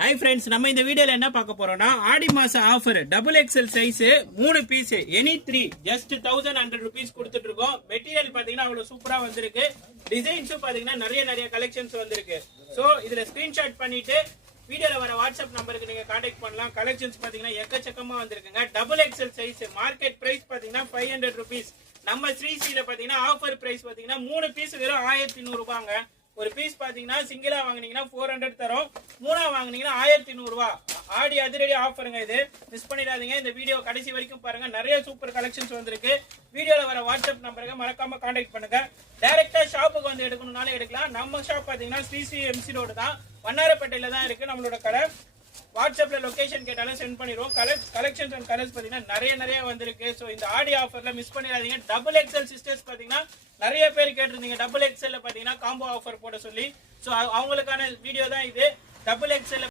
Hi friends, நம்ம இந்த வீடியோல என்ன பார்க்க போறோம்னா ஆடி மாச offer double XL size 3 piece any 3 just 1100 rupees கொடுத்துட்டு இருக்கோம். மெட்டீரியல் பாத்தீங்கன்னா அவ்வளவு சூப்பரா வந்திருக்கு. டிசைன்ஸும் பாத்தீங்கன்னா நிறைய கலெக்ஷன்ஸ் வந்திருக்கு. சோ இதுல ஸ்கிரீன்ஷாட் பண்ணிட்டு வீடியோல வர வாட்ஸ்அப் நம்பருக்கு நீங்க கான்டாக்ட் பண்ணலாம். கலெக்ஷன்ஸ் பாத்தீங்கன்னா எக்கச்சக்கமா வந்திருக்குங்க. Double XL size market price பாத்தீங்கன்னா 500 rupees. நம்ம ஸ்ரீசில பாத்தீங்கன்னா ஆஃபர் பிரைஸ் பாத்தீங்கன்னா 3 பீஸ் வெறும் 1100 ரூபாங்க. ஒரு பீஸ் பாத்தீங்கன்னா சிங்கிளா வாங்குனீங்கன்னா 400 தரோம், மூணா வாங்குனீங்கன்னா 1100 ரூபாய். ஆடி அதிரடி ஆஃபருங்க, இது மிஸ் பண்ணிடாதீங்க. இந்த வீடியோ கடைசி வரைக்கும் பாருங்க, நிறைய சூப்பர் கலெக்ஷன்ஸ் வந்திருக்கு. வீடியோல வர வாட்ஸ்அப் நம்பருக்கு மறக்காம கான்டாக்ட் பண்ணுங்க. டைரக்டா ஷாப்புக்கு வந்து எடுக்கணும்னாலும் எடுக்கலாம். நம்ம ஷாப் பாத்தீங்கன்னா ஸ்ரீ எம்சி ரோடு தான், வண்ணாரப்பேட்டையில தான் இருக்கு நம்மளோட கடை. வாட்ஸ்அப்ல லொகேஷன் கேட்டாலும் சென்ட் பண்ணிடுவோம். கலெக்ஷன்ஸ் அண்ட் கலர்ஸ் பாத்தீங்கன்னா நிறைய வந்திருக்கு. சோ இந்த ஆடி ஆஃபர்ல மிஸ் பண்ணிடாதீங்க. டபுள் எக்ஸ்எல் சிஸ்டர்ஸ் பாத்தீங்கன்னா நிறைய பேர் கேட்டிருந்தீங்க டபுள் எக்ஸ்எல் பாத்தீங்கன்னா காம்போ ஆஃபர் போட சொல்லி. சோ அவங்களுக்கான வீடியோ தான் இது. Double XL